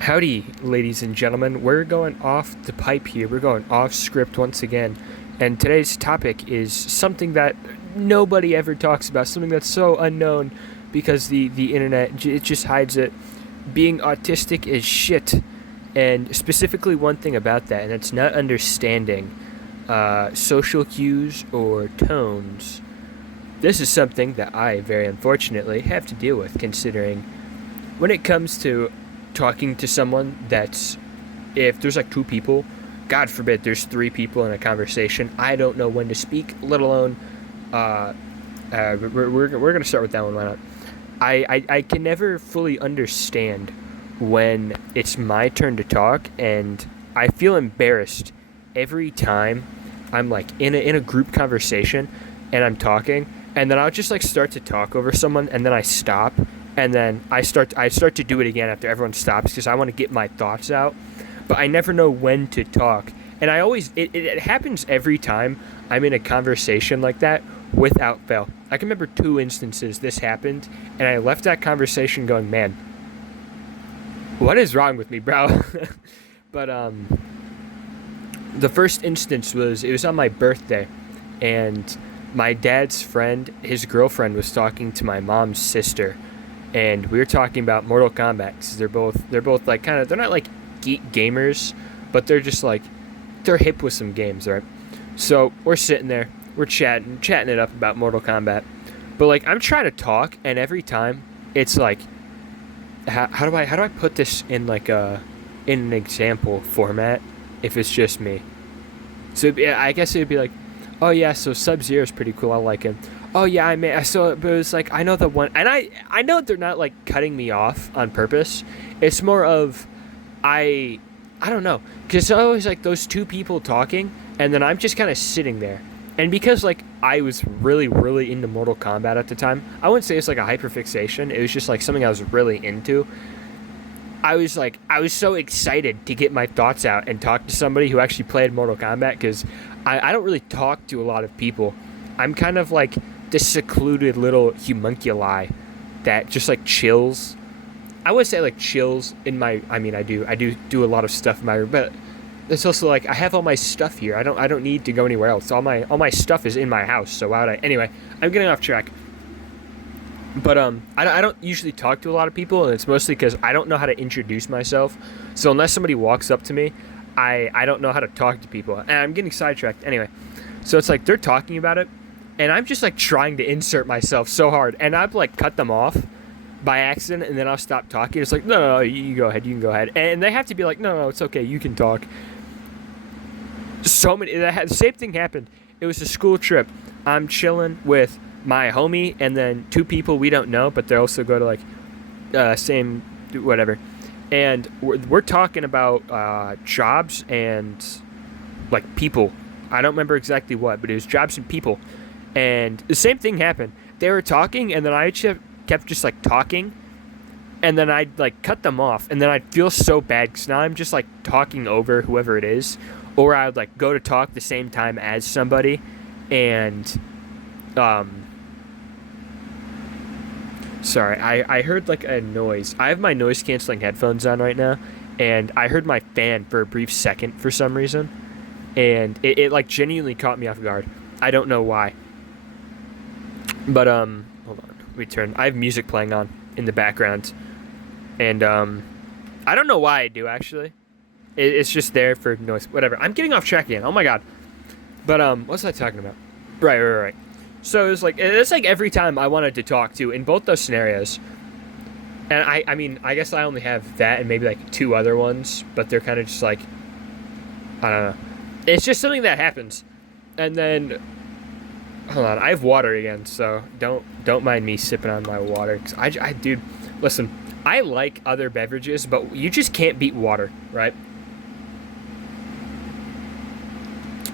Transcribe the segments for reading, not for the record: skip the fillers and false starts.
Howdy, ladies and gentlemen. We're going off the pipe here. We're going off script once again. And today's topic is something that nobody ever talks about, something that's so unknown because the internet, it just hides it. Being autistic is shit. And specifically, one thing about that, and it's not understanding social cues or tones. This is something that I, very unfortunately, have to deal with, considering when it comes to talking to someone that's, if there's like two people, God forbid there's three people in a conversation, I don't know when to speak, let alone we're gonna start with that one. Why not? I can never fully understand when it's my turn to talk, and I feel embarrassed every time I'm like in a group conversation and I'm talking, and then I'll just like start to talk over someone, and then I stop, and then I start to do it again after everyone stops because I want to get my thoughts out, but I never know when to talk. And I always it happens every time I'm in a conversation like that without fail. I can remember two instances this happened, and I left that conversation going, man, what is wrong with me, bro? But the first instance was, it was on my birthday, and my dad's friend, his girlfriend, was talking to my mom's sister, and we were talking about Mortal Kombat, because they're both like kind of, they're not like geek gamers, but they're just like, they're hip with some games, right? So we're sitting there, we're chatting it up about Mortal Kombat, but like I'm trying to talk, and every time it's like, how do I put this in like in an example format if it's just me? So I guess it would be like, oh yeah, so Sub-Zero is pretty cool, I like him. Oh yeah, I saw it, but it was like, I know the one, and I know they're not like cutting me off on purpose. It's more of, I don't know, because it's always like those two people talking, and then I'm just kind of sitting there. And because like I was really, really into Mortal Kombat at the time, I wouldn't say it's like a hyperfixation. It was just like something I was really into. I was so excited to get my thoughts out and talk to somebody who actually played Mortal Kombat, because I don't really talk to a lot of people. I'm kind of like this secluded little homunculi that just like chills. I would say like chills in my, I mean, I do a lot of stuff in my room, but it's also like I have all my stuff here. I don't need to go anywhere else. All my stuff is in my house. So why would I? Anyway, I'm getting off track. But I don't usually talk to a lot of people, and it's mostly because I don't know how to introduce myself. So unless somebody walks up to me, I don't know how to talk to people, and I'm getting sidetracked anyway. So it's like they're talking about it, and I'm just like trying to insert myself so hard, and I've like cut them off by accident, and then I'll stop talking. It's like, no, you go ahead, you can go ahead, and they have to be like, no, it's okay, you can talk. The same thing happened. It was a school trip. I'm chilling with my homie and then two people we don't know, but they also go to like same whatever, and we're talking about jobs and like people. I don't remember exactly what, but it was jobs and people, and the same thing happened. They were talking, and then I kept just like talking, and then I'd like cut them off, and then I'd feel so bad because now I'm just like talking over whoever it is, or I would like go to talk the same time as somebody, and sorry, I heard like a noise. I have my noise canceling headphones on right now, and I heard my fan for a brief second for some reason, and it like genuinely caught me off guard. I don't know why. But hold on, return. I have music playing on in the background, and I don't know why I do actually. It's just there for noise. Whatever. I'm getting off track again. Oh my god. But what was I talking about? Right. So it's like every time I wanted to talk to in both those scenarios, and I mean I guess I only have that and maybe like two other ones, but they're kind of just like, I don't know. It's just something that happens, and then hold on, I have water again, so don't mind me sipping on my water. 'Cause I dude, listen, I like other beverages, but you just can't beat water, right?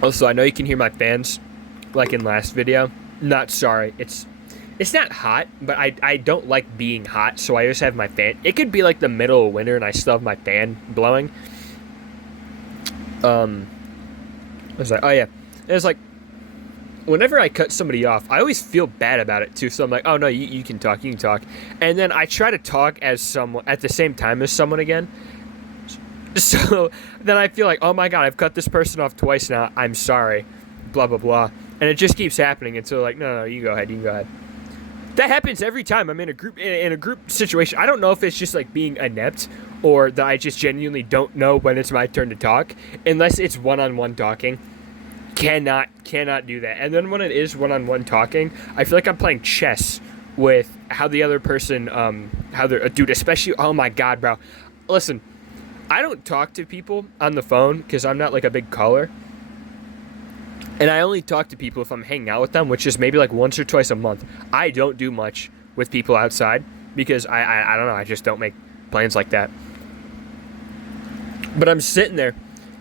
Also, I know you can hear my fans, like in last video. Not sorry, it's not hot, but I don't like being hot, so I just have my fan. It could be like the middle of winter, and I still have my fan blowing. I was like, oh yeah, it was like, whenever I cut somebody off, I always feel bad about it too. So I'm like, oh no, you can talk, and then I try to talk as someone at the same time as someone again, So then I feel like, oh my god, I've cut this person off twice now. I'm sorry, blah blah blah, and it just keeps happening until like, no, you go ahead, you can go ahead. That happens every time I'm in a group situation. I don't know if it's just like being inept or that I just genuinely don't know when it's my turn to talk, unless it's one-on-one talking. Cannot do that. And then when it is one-on-one talking, I feel like I'm playing chess with how the other person, how they're, dude, especially, oh my god, bro. Listen, I don't talk to people on the phone because I'm not like a big caller. And I only talk to people if I'm hanging out with them, which is maybe like once or twice a month. I don't do much with people outside because I don't know, I just don't make plans like that. But I'm sitting there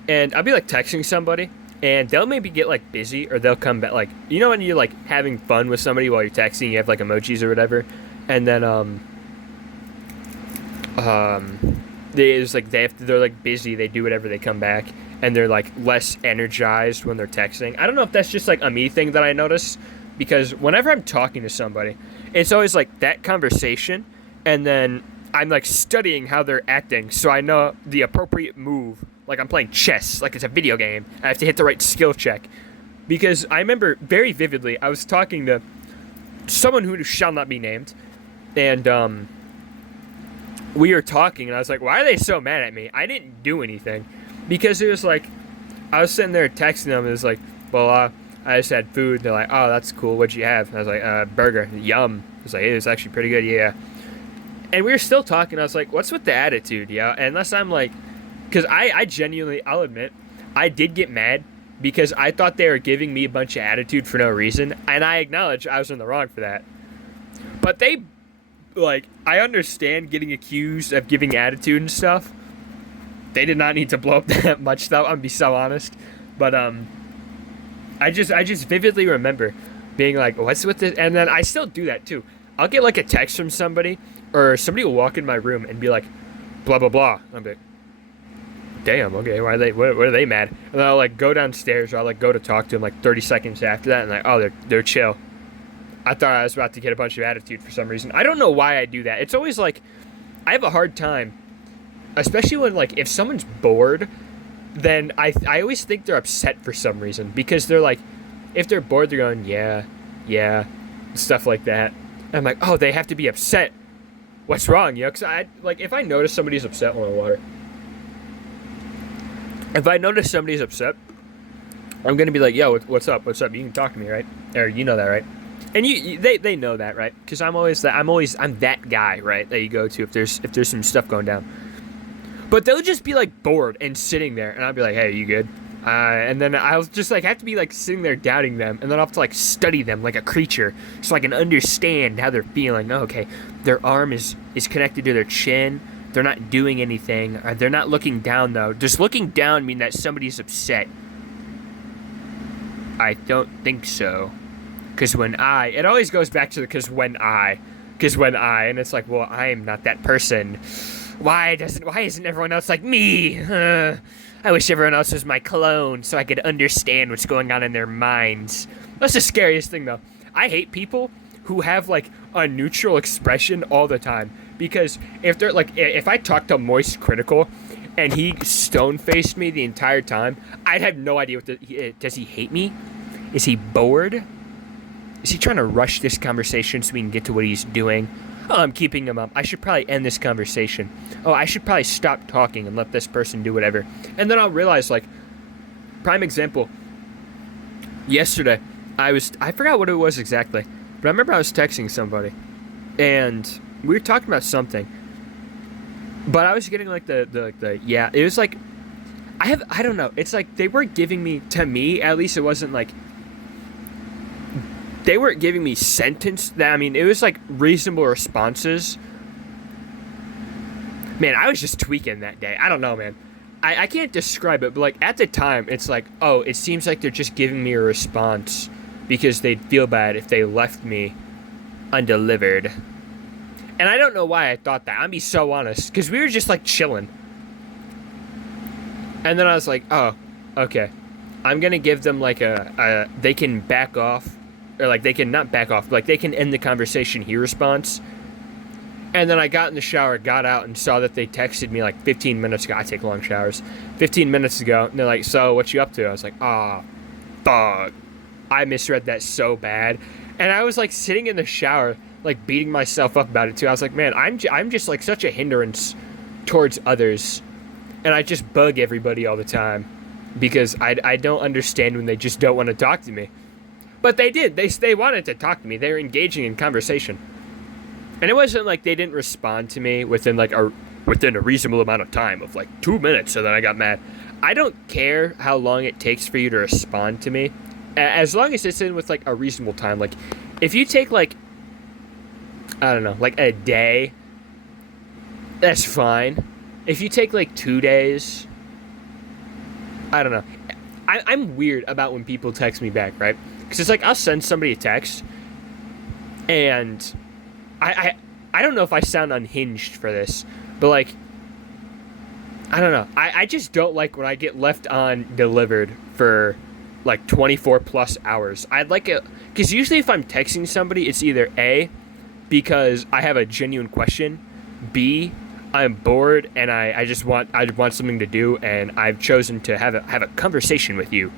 and I'll be like texting somebody and they'll maybe get like busy or they'll come back, like, you know when you're like having fun with somebody while you're texting, you have like emojis or whatever, and then they're like busy, they do whatever, they come back and they're like less energized when they're texting. I don't know if that's just like a me thing that I notice, because whenever I'm talking to somebody, it's always like that conversation and then I'm like studying how they're acting so I know the appropriate move. Like I'm playing chess, like it's a video game. I have to hit the right skill check. Because I remember very vividly, I was talking to someone who shall not be named, and we were talking, and I was like, why are they so mad at me? I didn't do anything. Because it was like, I was sitting there texting them, and it was like, well, I just had food. They're like, oh, that's cool. What'd you have? And I was like, burger. Yum. I was like, hey, it's actually pretty good, yeah. And we were still talking. I was like, what's with the attitude, yeah? Unless I'm like, because I genuinely, I'll admit, I did get mad because I thought they were giving me a bunch of attitude for no reason, and I acknowledge I was in the wrong for that. But they, like, I understand getting accused of giving attitude and stuff. They did not need to blow up that much, though, I'm gonna be so honest. But I just vividly remember being like, what's with this? And then I still do that too. I'll get like a text from somebody, or somebody will walk in my room and be like, blah blah blah. I'm like, damn, okay, why are they? What are they mad? And then I'll like go downstairs, or I'll like go to talk to them like 30 seconds after that, and like, oh, they're chill. I thought I was about to get a bunch of attitude for some reason. I don't know why I do that. It's always like, I have a hard time, especially when like if someone's bored, then I always think they're upset for some reason, because they're like, if they're bored, they're going, yeah, stuff like that. And I'm like, oh, they have to be upset. What's wrong, yo? Because I like, if I notice somebody's upset, I want water. If I notice somebody's upset, I'm gonna be like, yo, what's up? What's up? You can talk to me, right? Or you know that, right? And they know that, right? Because I'm that guy, right? That you go to if there's some stuff going down. But they'll just be like bored and sitting there, and I'll be like, hey, are you good? And then I'll just like have to be like sitting there doubting them, and then I'll have to like study them like a creature so I can understand how they're feeling. Oh, okay, their arm is connected to their chin. They're not doing anything. They're not looking down though. Does looking down mean that somebody's upset? I don't think so. Because it always goes back to when I, and it's like, well, I am not that person. Why isn't everyone else like me? I wish everyone else was my clone so I could understand what's going on in their minds. That's the scariest thing, though. I hate people who have, like, a neutral expression all the time. Because if they're, like, if I talk to Moist Critical and he stone-faced me the entire time, I'd have no idea does he hate me? Is he bored? Is he trying to rush this conversation so we can get to what he's doing? Oh, I'm keeping him up. I should probably end this conversation. Oh, I should probably stop talking and let this person do whatever. And then I'll realize, like, prime example, yesterday, I forgot what it was exactly, but I remember I was texting somebody, and we were talking about something, but I was getting, like, yeah, it was like, I don't know, it's like, they weren't giving me, to me, at least it wasn't, like, they weren't giving me it was like reasonable responses. Man, I was just tweaking that day. I don't know, man. I can't describe it, but like at the time, it's like, oh, it seems like they're just giving me a response because they'd feel bad if they left me undelivered. And I don't know why I thought that. I'll be so honest, because we were just like chilling. And then I was like, oh, okay. I'm going to give them like they can back off. Or, like, they can not back off, but, like, they can end the conversation here response. And then I got in the shower, got out, and saw that they texted me like 15 minutes ago. I take long showers. 15 minutes ago, and they're like, "So, what you up to?" I was like, "Ah, fuck." I misread that so bad. And I was like sitting in the shower, like beating myself up about it too. I was like, man, I'm just like such a hindrance towards others. And I just bug everybody all the time because I don't understand when they just don't want to talk to me. But they did. They wanted to talk to me. They were engaging in conversation. And it wasn't like they didn't respond to me within a reasonable amount of time of like 2 minutes, so then I got mad. I don't care how long it takes for you to respond to me, as long as it's in with like a reasonable time. Like, if you take like, I don't know, like a day, that's fine. If you take like 2 days, I don't know. I'm weird about when people text me back, right? Because it's like I'll send somebody a text, and I don't know if I sound unhinged for this, but like, I don't know. I just don't like when I get left on delivered for like 24 plus hours. I'd like it, because usually if I'm texting somebody, it's either A, because I have a genuine question, B, I'm bored and I want something to do, and I've chosen to have a conversation with you.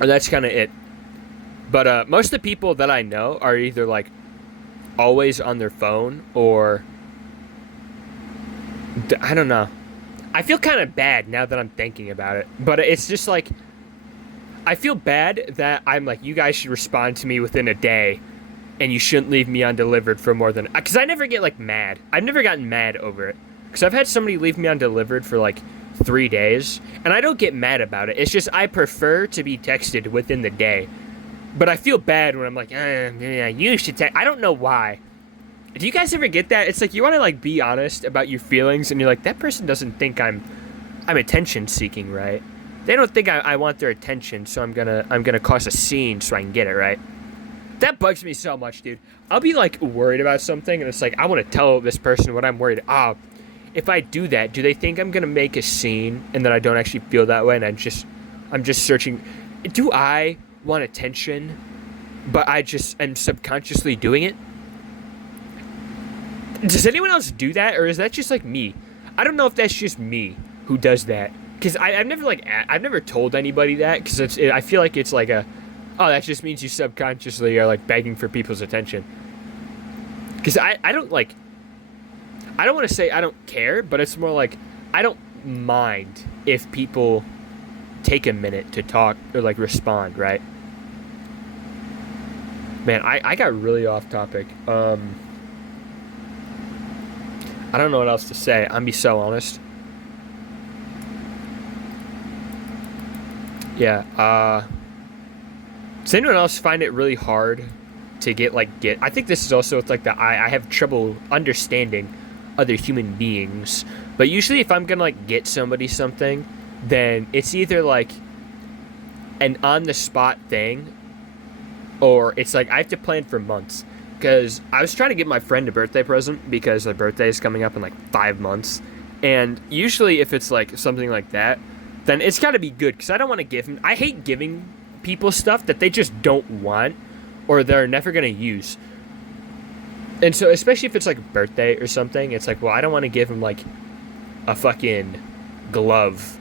And that's kind of it. But most of the people that I know are either like always on their phone, or I don't know. I feel kind of bad now that I'm thinking about it. But it's just like, I feel bad that I'm like, you guys should respond to me within a day, and you shouldn't leave me undelivered for more than... Because I never get like mad. I've never gotten mad over it. Because I've had somebody leave me undelivered for like 3 days, and I don't get mad about it. It's just I prefer to be texted within the day. But I feel bad when I'm like, yeah, you should text. I don't know why. Do you guys ever get that? It's like you want to like be honest about your feelings, and you're like, that person doesn't think I'm attention seeking, right? They don't think I want their attention, so I'm gonna cause a scene so I can get it, right? That bugs me so much, dude. I'll be like worried about something, and it's like I want to tell this person what I'm worried. If I do that, do they think I'm gonna make a scene, and then I don't actually feel that way, and I'm just searching? Do I want attention, but I just am subconsciously doing it? Does anyone else do that, or is that just like me? I don't know if that's just me who does that, because I've never told anybody that, because I feel like it's like that just means you subconsciously are like begging for people's attention. Because I don't want to say I don't care, but it's more like I don't mind if people take a minute to talk or like respond, right? Man, I got really off topic. I don't know what else to say. I'm be so honest. Yeah. Does anyone else find it really hard to get? I think this is also with like I have trouble understanding other human beings. But usually if I'm gonna like get somebody something, then it's either like an on the spot thing, or it's like I have to plan for months. Because I was trying to get my friend a birthday present, because her birthday is coming up in like 5 months. And usually if it's like something like that, then it's got to be good, because I don't want to give him... I hate giving people stuff that they just don't want, or they're never going to use. And so especially if it's like a birthday or something, it's like, well, I don't want to give him like a fucking glove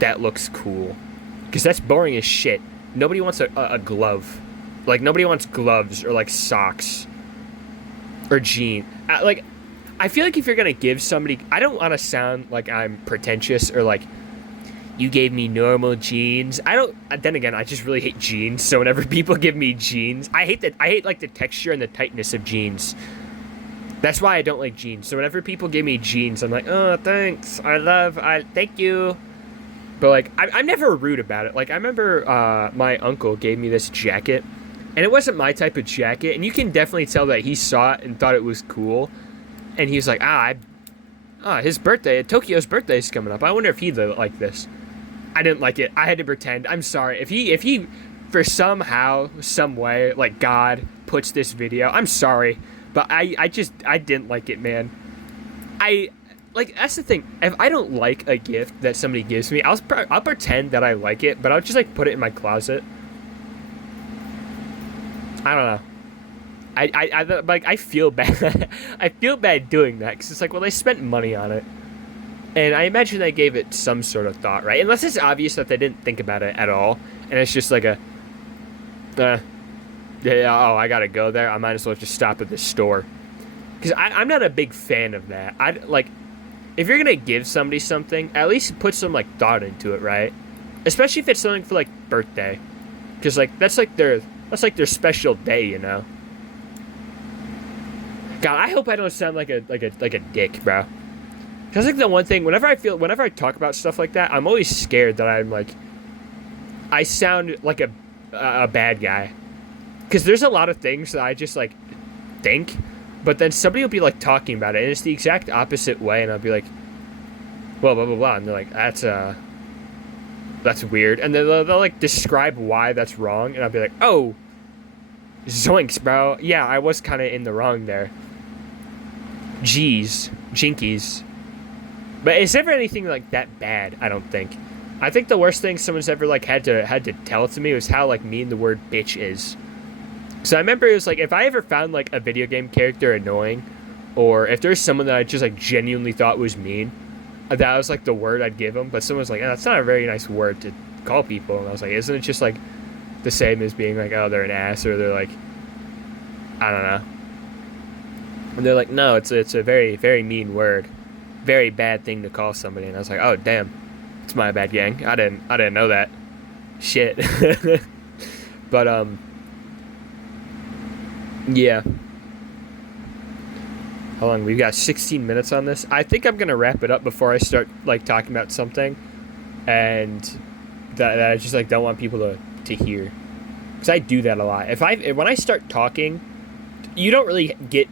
that looks cool, because that's boring as shit. Nobody wants a glove. Like, nobody wants gloves or, like, socks or jeans. I feel like if you're going to give somebody... I don't want to sound like I'm pretentious or, like, you gave me normal jeans. I don't... Then again, I just really hate jeans. So whenever people give me jeans... I hate, like, the texture and the tightness of jeans. That's why I don't like jeans. So whenever people give me jeans, I'm like, oh, thanks. Thank you. But, like, I'm never rude about it. Like, I remember my uncle gave me this jacket. And it wasn't my type of jacket, and you can definitely tell that he saw it and thought it was cool. And he was like, his birthday, Tokyo's birthday is coming up. I wonder if he'd like this. I didn't like it. I had to pretend. I'm sorry. If he, for somehow, some way, like God puts this video, I'm sorry. But I didn't like it, man. That's the thing. If I don't like a gift that somebody gives me, I'll pretend that I like it, but I'll just like put it in my closet. I don't know. like I feel bad. I feel bad doing that because it's like, well, they spent money on it, and I imagine they gave it some sort of thought, right? Unless it's obvious that they didn't think about it at all, and it's just like a, yeah, oh, I gotta go there. I might as well just stop at this store, because I'm not a big fan of that. I like, if you're gonna give somebody something, at least put some like thought into it, right? Especially if it's something for like birthday, because like that's like their special day, you know. God, I hope I don't sound like a dick, bro. Because like the one thing, whenever I talk about stuff like that, I'm always scared that I'm like, I sound like a bad guy. Because there's a lot of things that I just like think, but then somebody will be like talking about it, and it's the exact opposite way, and I'll be like, well, blah blah blah, and they're like, that's weird, and then they'll like describe why that's wrong, and I'll be like, oh, zoinks, bro. Yeah, I was kind of in the wrong there. Jeez, jinkies. But it's never anything like that bad, I don't think. I think the worst thing someone's ever like had to tell it to me was how like mean the word bitch is. So I remember it was like, if I ever found like a video game character annoying, or if there's someone that I just like genuinely thought was mean, that was like the word I'd give them. But someone was like, oh, that's not a very nice word to call people. And I was like, isn't it just like the same as being like, oh, they're an ass, or they're like, I don't know. And they're like, no, it's a very, very mean word. Very bad thing to call somebody. And I was like, oh, damn. It's my bad, gang. I didn't know that. Shit. But, yeah. Hold on, we've got 16 minutes on this. I think I'm going to wrap it up before I start, like, talking about something. And that I just, like, don't want people to hear. Because I do that a lot. When I start talking, you don't really get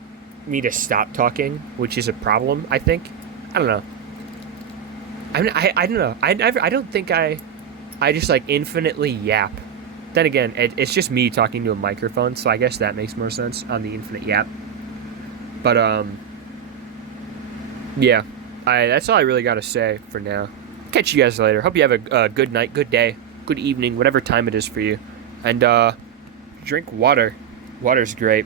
me to stop talking, which is a problem, I think. I don't know. I don't know. I don't think I just like infinitely yap. Then again, it's just me talking to a microphone, so I guess that makes more sense on the infinite yap. But yeah, that's all I really got to say for now. Catch you guys later. Hope you have a good night, good day, good evening, whatever time it is for you, and drink water. Water's great.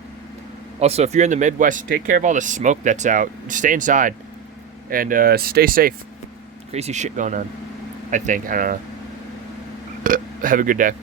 Also, if you're in the Midwest, take care of all the smoke that's out. Stay inside. And stay safe. Crazy shit going on, I think. I don't know. Have a good day.